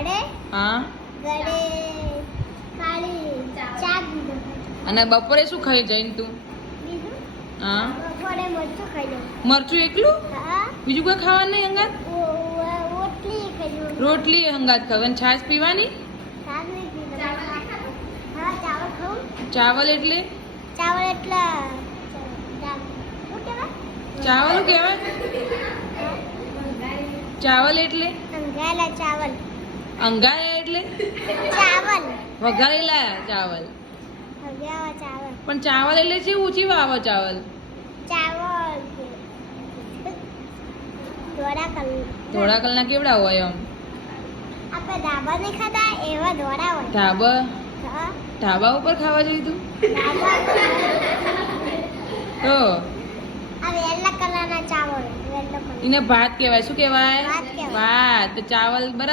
ગળે હા ગળે ખાલી શાક અને બપોરે શું ખાઈ જઈને તું? બીજું હા બપોરે મરચું ખાઈ લઉં. મરચું એકલું? હા બીજું કોઈ ખાવાનું નહીં હંગાત? રોટલી ખાઈ લઉં. રોટલી હંગાત ખાવાની, છાશ પીવાની? શાક નહીં પીધું. હા ચાવલ ખાઉં. ચાવલ એટલે? ચાવલ એટલે શું કહેવાય? ચાવલ શું કહેવાય? ચાવલ એટલે? અંગાયેલા ચાવલ. અંગાયા એટલે? ચાવલ વઘારેલા ચાવલ. હગાવા ચાવલ. પણ ચાવલ એટલે છે ઊંચી વાવો ચાવલ. ચાવલ ધોળા કલર. થોડા કલના કેવડા હોય આમ? આપણે ધાબા નહીં ખાતા એવા ધોળા હોય. ઢાબા હા ઢાબા ઉપર ખાવા જઈ તું? ધાબા તો આ વેલા કલરના ચાવલ વેલો કલર. એને ભાત કહેવાય. શું કહેવાય? ભાત કહેવાય. ભાત. તો ચાવલ બરાબર.